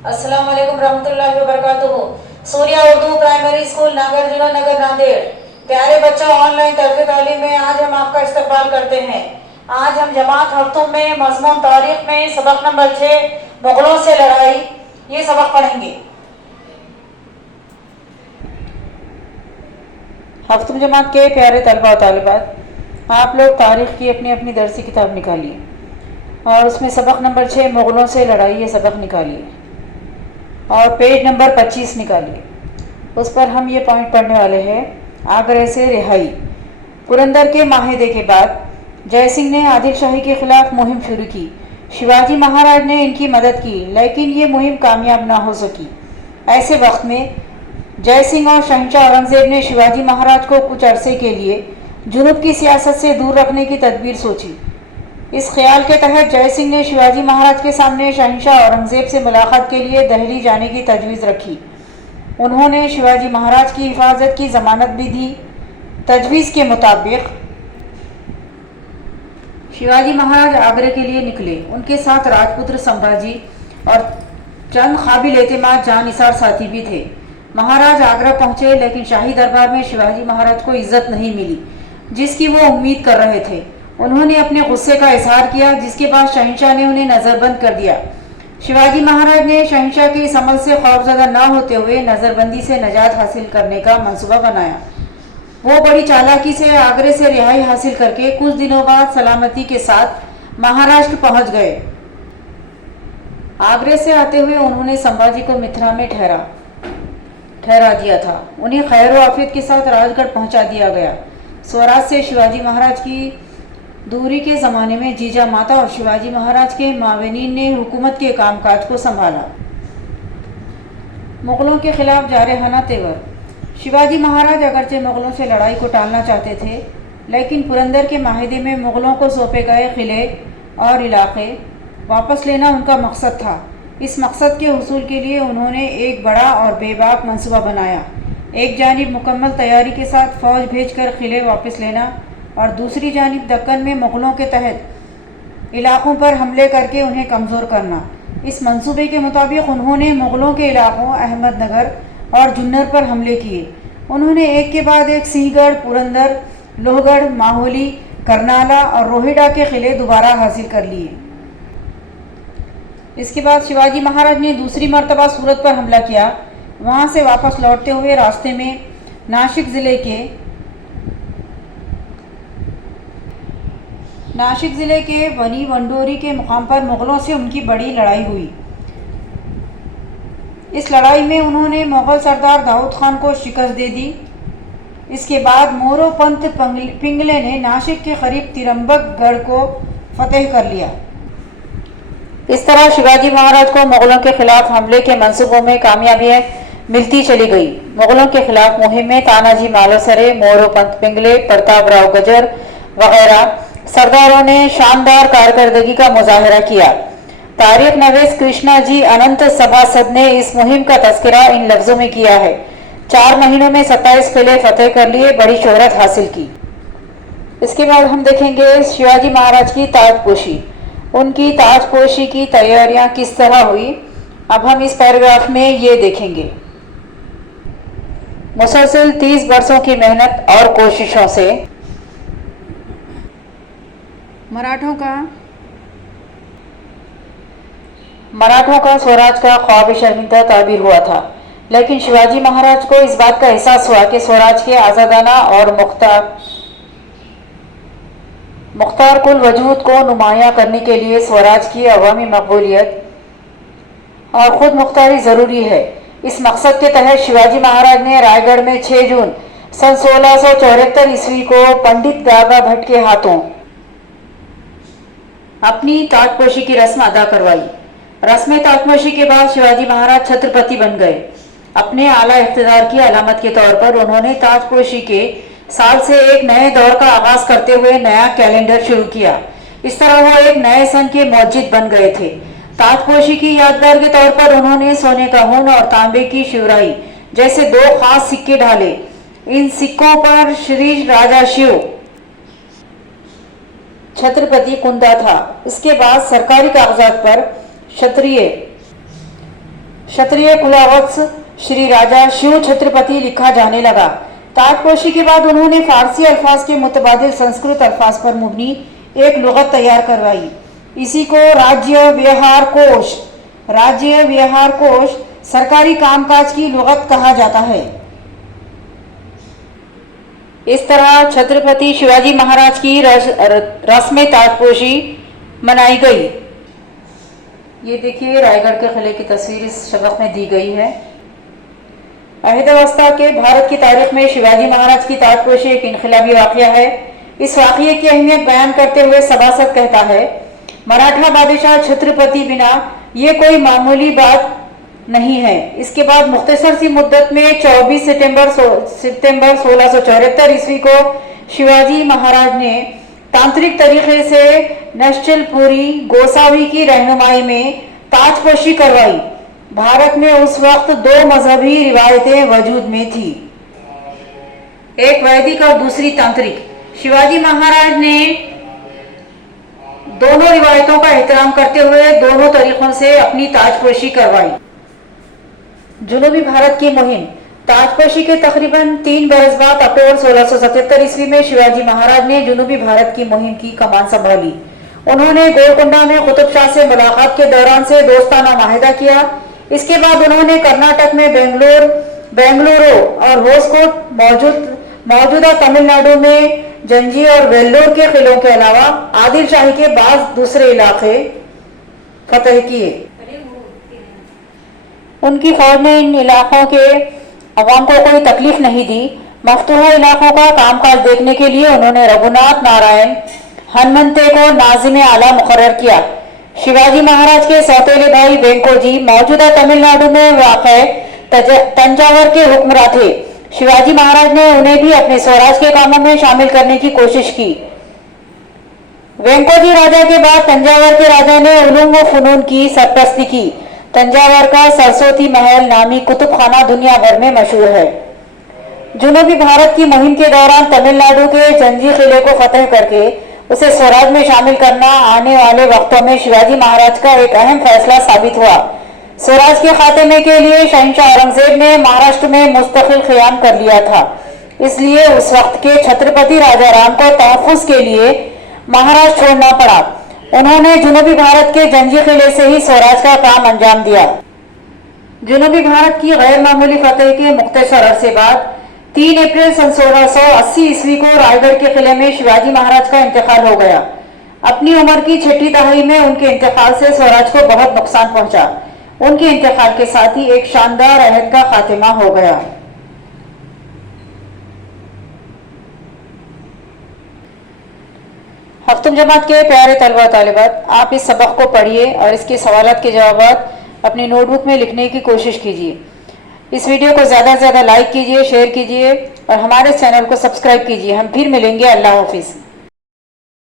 अस्सलाम वालेकुम रहमतुल्लाहि व बरकातुहू। सूर्या उर्दू प्राइमरी स्कूल नागार्जुन नगर नांदेड़। प्यारे बच्चों, ऑनलाइन तर्ज तालीम में आज हम आपका इस्तकबाल करते हैं। आज हम जमात हफ्तुम में मज़मून तारीख में सबक नंबर 6 मुगलों से लड़ाई ये सबक पढ़ेंगे। हफ्तुम जमात के प्यारे तलबा और तालिबात, आप लोग तारीख की अपनी अपनी दरसी किताब निकालिए और उसमें सबक नंबर 6 मुगलों से लड़ाई ये सबक निकालिए और पेज नंबर 25 निकालिए। उस पर हम ये पॉइंट पढ़ने वाले हैं। आगरे से रिहाई। पुरंदर के माहिदे के बाद जय सिंह ने आदिल शाही के खिलाफ मुहिम शुरू की। शिवाजी महाराज ने इनकी मदद की, लेकिन ये मुहिम कामयाब ना हो सकी। ऐसे वक्त में जय सिंह और शहंशाह औरंगजेब ने शिवाजी महाराज को कुछ अरसे के लिए जुनूब की सियासत से दूर रखने की तदबीर सोची। इस ख्याल के तहत जय सिंह ने शिवाजी महाराज के सामने शहंशाह औरंगजेब से मुलाकात के लिए दिल्ली जाने की तजवीज़ रखी। उन्होंने शिवाजी महाराज की हिफाजत की ज़मानत भी दी। तजवीज़ के मुताबिक शिवाजी महाराज आगरे के लिए निकले। उनके साथ राजपुत्र संभाजी और चंद काबिल एतमाद जानिसार साथी भी थे। महाराज आगरा पहुंचे, लेकिन शाही दरबार में शिवाजी महाराज को इज्जत नहीं मिली जिसकी वो उम्मीद कर रहे थे। उन्होंने अपने गुस्से का इजहार किया, जिसके बाद शहंशाह ने उन्हें नज़रबंद कर दिया। शिवाजी महाराज ने शहंशाह के इस अमल से खौफजदा न होते हुए नज़रबंदी से नजात हासिल करने का मंसूबा बनाया। वो बड़ी चालाकी से आगरे से रिहाई हासिल करके कुछ दिनों बाद सलामती के साथ महाराष्ट्र पहुंच गए। आगरे से आते हुए उन्होंने संभाजी को मिथिला में ठहरा दिया था। उन्हें खैर व आफियत के साथ राजगढ़ पहुंचा दिया गया। स्वराज से शिवाजी महाराज की दूरी के ज़माने में जीजा माता और शिवाजी महाराज के मावेनीन ने हुकूमत के कामकाज को संभाला। मुग़लों के खिलाफ जारहाना तेवर। शिवाजी महाराज अगरचे मुग़लों से लड़ाई को टालना चाहते थे, लेकिन पुरंदर के माहिदे में मुग़लों को सौंपे गए किले और इलाके वापस लेना उनका मकसद था। इस मकसद के हुसूल के लिए उन्होंने एक बड़ा और बेबाक मंसूबा बनाया। एक जानिब मुकम्मल तैयारी के साथ फ़ौज भेजकर किले वापस लेना और दूसरी जानिब दक्कन में मुग़लों के तहत इलाक़ों पर हमले करके उन्हें कमज़ोर करना। इस मंसूबे के मुताबिक उन्होंने मुग़लों के इलाक़ों अहमदनगर और जुन्नर पर हमले किए। उन्होंने एक के बाद एक सिंहगढ़, पुरंदर, लोहगढ़, माहौली, करनाला और रोहिड़ा के किले दोबारा हासिल कर लिए। इसके बाद शिवाजी महाराज ने दूसरी मरतबा सूरत पर हमला किया। वहाँ से वापस लौटते हुए रास्ते में नासिक ज़िले के वनी वंडोरी के मुकाम पर मुग़लों से उनकी बड़ी लड़ाई हुई। इस लड़ाई में उन्होंने मुग़ल सरदार दाऊद खान को शिकस्त दे दी। इसके बाद मोरोपंत पिंगले ने नासिक के करीब तिरंबकगढ़ को फतेह कर लिया। इस तरह शिवाजी महाराज को मुग़लों के खिलाफ हमले के मंसूबों में कामयाबियाँ मिलती चली गई। मुग़लों के खिलाफ मुहिम में तानाजी मालुसरे, मोरोपंत पिंगले, प्रतापराव गजर वगैरह सरदारों ने शानदार कारकर्दगी का मुजाहरा किया। तारीख नवीस कृष्णा जी अनंत सभासद ने इस मुहिम का तस्करा इन लफ्ज़ों में किया है। 4 महीनों में 27 किले फतेह कर लिए, बड़ी शोहरत हासिल की। इसके बाद हम देखेंगे शिवाजी महाराज की ताजपोशी। उनकी ताजपोशी की तैयारियां किस तरह हुई, अब हम इस पैराग्राफ में ये देखेंगे। मुसलसल 30 बरसों की मेहनत और कोशिशों से मराठों का स्वराज का ख्वाब शर्मिंदा ताबीर हुआ था, लेकिन शिवाजी महाराज को इस बात का एहसास हुआ कि स्वराज के आज़ादाना और मुख्तार कुल वजूद को नुमायां करने के लिए स्वराज की अवामी मकबूलियत और ख़ुद मुख्तारी ज़रूरी है। इस मकसद के तहत शिवाजी महाराज ने रायगढ़ में 6 जून सन 1674 ईस्वी को पंडित दागा भट्ट के हाथों अपनी ताजपोशी की रस्म अदा करवाई। रस्म ताजपोशी के बाद शिवाजी महाराज छत्रपति बन गए। अपने आला इख्तिदार की अलामत के तौर पर उन्होंने ताजपोशी के साल से एक नए दौर का आगाज करते हुए नया कैलेंडर शुरू किया। इस तरह वो एक नए सन के मौजिद बन गए थे। ताजपोशी की यादगार के तौर पर उन्होंने सोने का हुन और तांबे की शिवराई जैसे 2 खास सिक्के ढाले। इन सिक्कों पर श्री राजा शिव छत्रपति कुंदा था। इसके बाद सरकारी कागजात पर क्षत्रिय क्षत्रिय कुलावत्स श्री राजा शिव छत्रपति लिखा जाने लगा। ताजपोशी के बाद उन्होंने फारसी अल्फाज के मुतबादिल संस्कृत अल्फाज पर मुबनी एक लुगत तैयार करवाई। इसी को राज्य व्यवहार कोश सरकारी कामकाज की लुगत कहा जाता है। इस तरह छत्रपति शिवाजी महाराज की रस्म ताजपोशी मनाई गई। ये देखिए रायगढ़ के किले की तस्वीर इस शबक में दी गई है। अहद-ए-वस्ता के भारत की तारीख में शिवाजी महाराज की ताजपोशी एक इनकलाबी वाक़या है। इस वाक़ये की अहमियत बयान करते हुए सभासद कहता है, मराठा बादशाह छत्रपति बिना ये कोई मामूली बात नहीं है। इसके बाद मुख्तसर सी मुद्दत में 24 सितंबर 1674 ईस्वी को शिवाजी महाराज ने तांत्रिक तरीके से निश्चलपुरी गोसावी की रहनुमाई में ताजपोशी करवाई। भारत में उस वक्त दो मजहबी रिवायतें वजूद में थी, एक वैदिक और दूसरी तांत्रिक। शिवाजी महाराज ने दोनों रिवायतों का एहतराम करते हुए दोनों तरीकों से अपनी ताजपोशी करवाई। जुनूबी भारत की मुहिम। ताजपोशी के तकरीबन 3 बरस बाद अक्टूबर 1677 ईस्वी में शिवाजी महाराज ने जुनूबी भारत की मुहिम की कमान संभाली। उन्होंने गोलकुंडा में कुतुब शाह से मुलाकात के दौरान से दोस्ताना माहिदा किया। इसके बाद उन्होंने कर्नाटक में बेंगलुरु और होसकोट मौजूदा तमिलनाडु में जंजी और वेल्लोर के किलों के अलावा आदिल शाही के बाद दूसरे इलाके फतह किए। उनकी फौज ने इन इलाकों के अवाम को कोई तकलीफ नहीं दी। मफ्तूहा इलाकों का कामकाज देखने के लिए उन्होंने रघुनाथ नारायण हनुमंते को नाज़िम आला मुकर्रर किया। शिवाजी महाराज के सौतेले भाई वेंकोजी मौजूदा तमिलनाडु में वाक़े तंजावर के हुक्मरां थे। शिवाजी महाराज ने उन्हें भी अपने स्वराज के कामों में शामिल करने की कोशिश की। वेंकोजी राजा के बाद तंजावर के राजा ने उलूम व फनून की सरपरस्ती की। तंजावर का सरस्वती महल नामी कुतुब खाना दुनिया भर में मशहूर है। जुनूबी भारत की मुहिम के दौरान तमिलनाडु के जंजी किले को फतह करके उसे स्वराज में शामिल करना आने वाले वक्तों में शिवाजी महाराज का एक अहम फैसला साबित हुआ। स्वराज के खात्मे के लिए शहंशाह औरंगजेब ने महाराष्ट्र में मुस्तकिल क़याम कर लिया था, इसलिए उस वक्त के छत्रपति राजा राम को तहफ़्फ़ुज़ के लिए महाराष्ट्र छोड़ना पड़ा। उन्होंने जुनूबी भारत के जंजी किले से ही स्वराज का काम अंजाम दिया। जुनूबी भारत की गैर मामूली फतह के मुख्तसर अरसे बाद 3 अप्रैल सन 1680 ईस्वी को रायगढ़ के किले में शिवाजी महाराज का इंतकाल हो गया। अपनी उम्र की 6ठी दहाई में उनके इंतकाल से स्वराज को बहुत नुकसान पहुंचा। उनके इंतकाल के साथ ही एक शानदार अहद का खात्मा हो गया। हफ्तुम जमात के प्यारे तलबा तालिबात, आप इस सबक को पढ़िए और इसके सवालात के जवाब अपनी नोटबुक में लिखने की कोशिश कीजिए। इस वीडियो को ज़्यादा से ज़्यादा लाइक कीजिए, शेयर कीजिए और हमारे चैनल को सब्सक्राइब कीजिए। हम फिर मिलेंगे। अल्लाह हाफिज़।